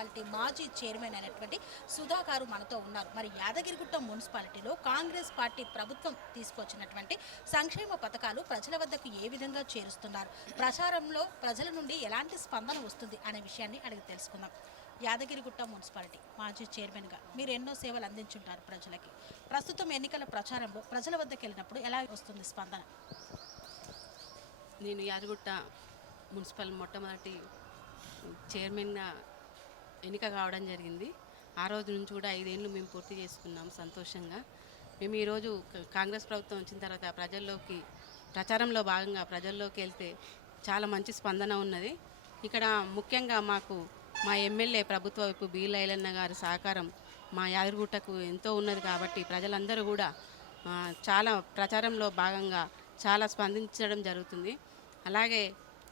Municipality మాజీ chairman అయినటువంటి సుధాకారు మనతో ఉన్నారు. మరి యాదగిరిగుట్ట మున్సిపాలిటీలో కాంగ్రెస్ పార్టీ ప్రభుత్వం తీసుకొచ్చినటువంటి సంక్షేమ పథకాలు ప్రజల వద్దకు ఏ విధంగా చేరుస్తున్నారు, ప్రచారంలో ప్రజల నుండి ఎలాంటి స్పందన వస్తుంది అనే విషయాన్ని అడిగి తెలుసుకుందాం. యాదగిరిగుట్ట మున్సిపాలిటీ మాజీ చైర్మన్గా మీరు ఎన్నో సేవలు అందించుంటారు ప్రజలకి. ప్రస్తుతం ఎన్నికల ప్రచారంలో ప్రజల వద్దకు వెళ్ళినప్పుడు ఎలా వస్తుంది స్పందన? నేను యాదగిరిగుట్ట మున్సిపల్ మొట్టమొదటి చైర్మన్గా ఎన్నిక కావడం జరిగింది. ఆ రోజు నుంచి కూడా 5 ఏళ్ళు మేము పూర్తి చేసుకున్నాం సంతోషంగా. మేము ఈరోజు కాంగ్రెస్ ప్రభుత్వం వచ్చిన తర్వాత ప్రచారంలో భాగంగా ప్రజల్లోకి వెళ్తే చాలా మంచి స్పందన ఉన్నది. ఇక్కడ ముఖ్యంగా మా ఎమ్మెల్యే ప్రభుత్వ వైపు బి లైలన్న గారి సహకారం మా యాదగిరిగుట్టకు ఎంతో ఉన్నది కాబట్టి ప్రజలందరూ కూడా చాలా ప్రచారంలో భాగంగా చాలా స్పందించడం జరుగుతుంది. అలాగే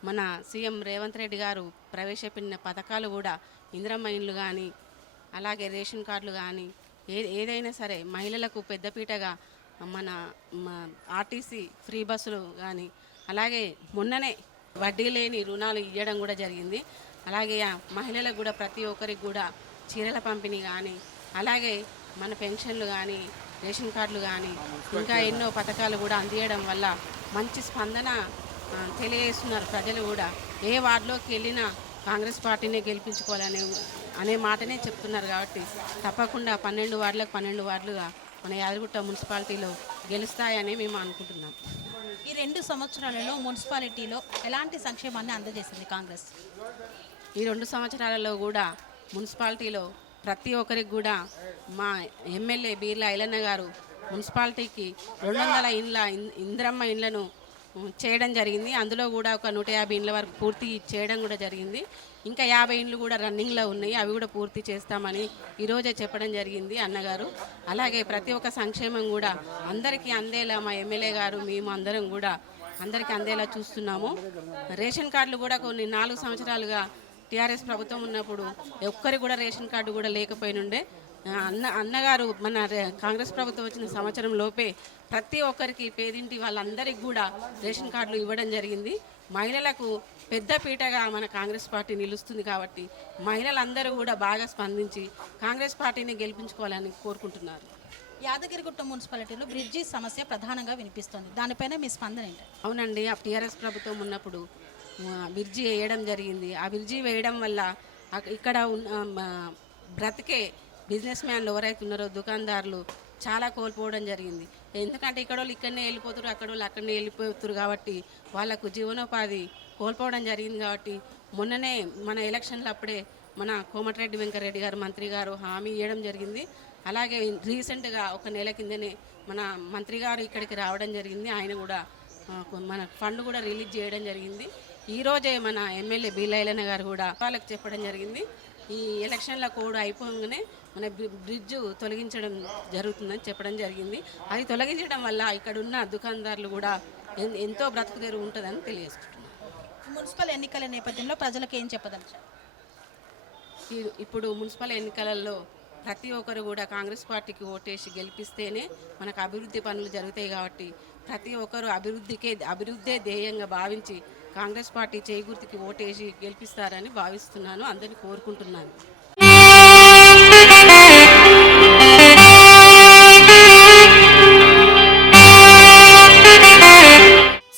మన సీఎం రేవంత్ రెడ్డి గారు ప్రవేశపెట్టిన పథకాలు కూడా ఇందిరమ్మ ఇండ్లు కానీ, అలాగే రేషన్ కార్డులు కానీ, ఏదైనా సరే మహిళలకు పెద్దపీటగా మన ఆర్టీసీ ఫ్రీ బస్సులు కానీ, అలాగే మొన్ననే వడ్డీ లేని రుణాలు ఇవ్వడం కూడా జరిగింది. అలాగే మహిళలకు కూడా ప్రతి ఒక్కరికి కూడా చీరల పంపిణీ కానీ, అలాగే మన పెన్షన్లు కానీ, రేషన్ కార్డులు కానీ, ఇంకా ఎన్నో పథకాలు కూడా అందియడం వల్ల మంచి స్పందన తెలియజేస్తున్నారు. ప్రజలు కూడా ఏ వార్డులోకి వెళ్ళినా కాంగ్రెస్ పార్టీనే అనే మాటనే చెప్తున్నారు. కాబట్టి తప్పకుండా 12 వార్డులకు 12 వార్డులుగా మన యాదగిరిగుట్ట మున్సిపాలిటీలో గెలుస్తాయని మేము అనుకుంటున్నాం. ఈ 2 సంవత్సరాలలో మున్సిపాలిటీలో ఎలాంటి సంక్షేమాన్ని అందజేసింది కాంగ్రెస్? ఈ 2 సంవత్సరాలలో కూడా మున్సిపాలిటీలో ప్రతి ఒక్కరికి కూడా మా ఎమ్మెల్యే బీర్ల ఐలన్న గారు మున్సిపాలిటీకి 200 ఇందిరమ్మ ఇండ్లను చేయడం జరిగింది. అందులో కూడా ఒక 150 ఇండ్ల వరకు పూర్తి చేయడం కూడా జరిగింది. ఇంకా 50 ఇండ్లు కూడా రన్నింగ్లో ఉన్నాయి, అవి కూడా పూర్తి చేస్తామని ఈరోజే చెప్పడం జరిగింది అన్నగారు. అలాగే ప్రతి ఒక్క సంక్షేమం కూడా అందరికీ అందేలా మా ఎమ్మెల్యే గారు మేము అందరం కూడా అందరికీ అందేలా చూస్తున్నాము. రేషన్ కార్డులు కూడా కొన్ని 4 సంవత్సరాలుగా టీఆర్ఎస్ ప్రభుత్వం ఉన్నప్పుడు ఒక్కరికి కూడా రేషన్ కార్డు కూడా లేకపోయినుండే. అన్నగారు మన కాంగ్రెస్ ప్రభుత్వం వచ్చిన సంవత్సరం లోపే ప్రతి ఒక్కరికి పేదింటి వాళ్ళందరికీ కూడా రేషన్ కార్డులు ఇవ్వడం జరిగింది. మహిళలకు పెద్ద పీటగా మన కాంగ్రెస్ పార్టీ నిలుస్తుంది కాబట్టి మహిళలందరూ కూడా బాగా స్పందించి కాంగ్రెస్ పార్టీని గెలిపించుకోవాలని కోరుకుంటున్నారు. యాదగిరిగుట్ట మున్సిపాలిటీలో బ్రిడ్జి సమస్య ప్రధానంగా వినిపిస్తుంది, దానిపైన మీ స్పందన ఏంటి? అవునండి, ఆ టీఆర్ఎస్ ప్రభుత్వం ఉన్నప్పుడు బ్రిడ్జి వేయడం జరిగింది. ఆ బ్రిడ్జి వేయడం వల్ల ఇక్కడ బ్రతికే బిజినెస్ మ్యాన్లు ఎవరైతే ఉన్నారో దుకాణదారులు చాలా కోల్పోవడం జరిగింది. ఎందుకంటే ఇక్కడ వాళ్ళు ఇక్కడనే వెళ్ళిపోతారు, అక్కడ వాళ్ళు అక్కడనే వెళ్ళిపోతారు కాబట్టి వాళ్ళకు జీవనోపాధి కోల్పోవడం జరిగింది. కాబట్టి మొన్ననే మన ఎలక్షన్లు అప్పుడే మన కోమటిరెడ్డి వెంకరెడ్డి గారు మంత్రి గారు హామీ ఇవ్వడం జరిగింది. అలాగే రీసెంట్గా ఒక నెల కిందనే మన మంత్రి గారు ఇక్కడికి రావడం జరిగింది. ఆయన కూడా మన ఫండ్ కూడా రిలీజ్ చేయడం జరిగింది. ఈరోజే మన ఎమ్మెల్యే బి లైలన్న గారు కూడా వాళ్ళకి చెప్పడం జరిగింది, ఈ ఎలక్షన్ల కోడ్ అయిపోగానే మన బ్రిడ్జ్ తొలగించడం జరుగుతుందని చెప్పడం జరిగింది. అది తొలగించడం వల్ల ఇక్కడ ఉన్న దుకాణదారులు కూడా ఎంతో బ్రతుకు తెరువు ఉంటుందని తెలియజేసుకుంటున్నాం. మున్సిపల్ ఎన్నికల నేపథ్యంలో ప్రజలకు ఏం చెప్పదలుచారు? ఇప్పుడు మున్సిపల్ ఎన్నికలలో ప్రతి ఒక్కరు కూడా కాంగ్రెస్ పార్టీకి ఓటేసి గెలిపిస్తేనే మనకు అభివృద్ధి పనులు జరుగుతాయి. కాబట్టి ప్రతి ఒక్కరు అభివృద్ధే ధ్యేయంగా భావించి కాంగ్రెస్ పార్టీ చేగుర్తికి ఓటేసి గెలిపిస్తారని భావిస్తున్నాను, అందరినీ కోరుకుంటున్నాను.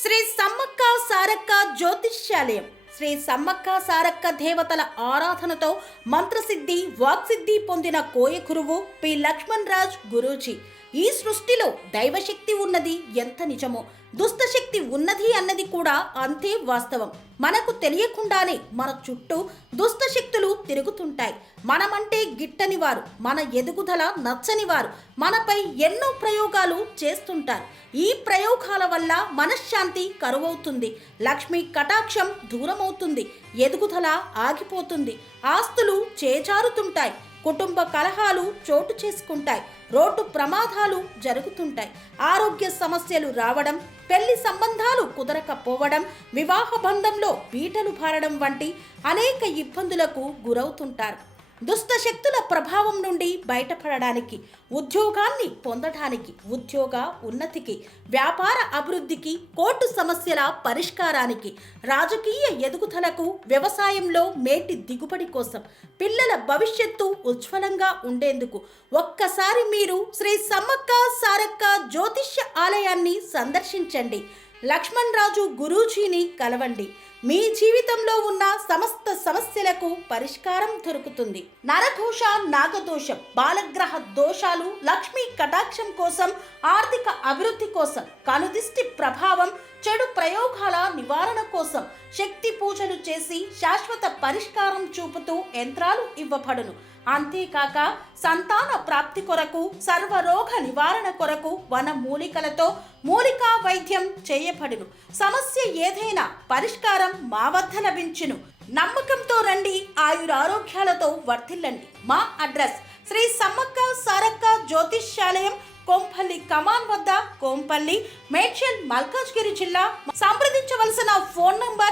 శ్రీ సమ్మక్క సారక్క జ్యోతిష్యాలయం శ్రీ సమ్మక్క సారక్క దేవతల ఆరాధనతో మంత్రసిద్ధి వాక్సిద్ధి పొందిన కోయకురువు పి లక్ష్మణ్ రాజ్ గురూజీ. ఈ సృష్టిలో దైవశక్తి ఉన్నది ఎంత నిజమో, దుష్టశక్తి ఉన్నది అన్నది కూడా అంతే వాస్తవం. మనకు తెలియకుండానే మన చుట్టూ దుష్టశక్తులు తిరుగుతుంటాయి. మనమంటే గిట్టని వారు, మన ఎదుగుదల నచ్చని వారు మనపై ఎన్నో ప్రయోగాలు చేస్తుంటారు. ఈ ప్రయోగాల వల్ల మనశ్శాంతి కరువవుతుంది, లక్ష్మీ కటాక్షం దూరమవుతుంది, ఎదుగుదల ఆగిపోతుంది, ఆస్తులు చేజారుతుంటాయి, కుటుంబ కలహాలు చోటు చేసుకుంటాయి, రోడ్డు ప్రమాదాలు జరుగుతుంటాయి, ఆరోగ్య సమస్యలు రావడం, పెళ్లి సంబంధాలు కుదరకపోవడం, వివాహ బంధంలో పీటలు భారడం వంటి అనేక ఇబ్బందులకు గురవుతుంటారు. దుష్ట శక్తుల ప్రభావం నుండి బయటపడడానికి, ఉద్యోగాన్ని పొందడానికి, ఉద్యోగ ఉన్నతికి, వ్యాపార అభివృద్ధికి, కోర్టు సమస్యల పరిష్కారానికి, రాజకీయ ఎదుగుదలకు, వ్యవసాయంలో మేటి దిగుబడి కోసం, పిల్లల భవిష్యత్తు ఉజ్వలంగా ఉండేందుకు ఒక్కసారి మీరు శ్రీ సమ్మక్క సారక్క జ్యోతిష్య ఆలయాన్ని సందర్శించండి. లక్ష్మణ్ రాజు గురూజీని కలవండి. మీ జీవితంలో ఉన్న సమస్త సమస్యలకు పరిష్కారం దొరుకుతుంది. నరఘోష, నాగదోషం, బాలగ్రహ దోషాలు, లక్ష్మీ కటాక్షం కోసం, ఆర్థిక అభివృద్ధి కోసం, కనుదిష్టి ప్రభావం, చెడు ప్రయోగాల నివారణ కోసం శక్తి పూజలు చేసి శాశ్వత పరిష్కారం చూపుతూ యంత్రాలు ఇవ్వబడును. అంతేకాక సంతాన ప్రాప్తి కొరకు, సర్వరోగ నివారణ కొరకు వన మూలికలతో మూలికా వైద్యం చేయబడును. సమస్య ఏదైనా పరిష్కారం మా వద్ద లభించును. నమ్మకంతో రండి, ఆయురారోగ్యాలతో వర్ధిల్లండి. మా అడ్రస్ శ్రీ సమ్మక్క సారక్క జ్యోతిష్యాలయం, కోంపల్లి కమాన్ వద్ద, కోంపల్లి, మేడ్చల్, మల్కాజ్గిరి జిల్లా. సంప్రదించవలసిన ఫోన్ నంబర్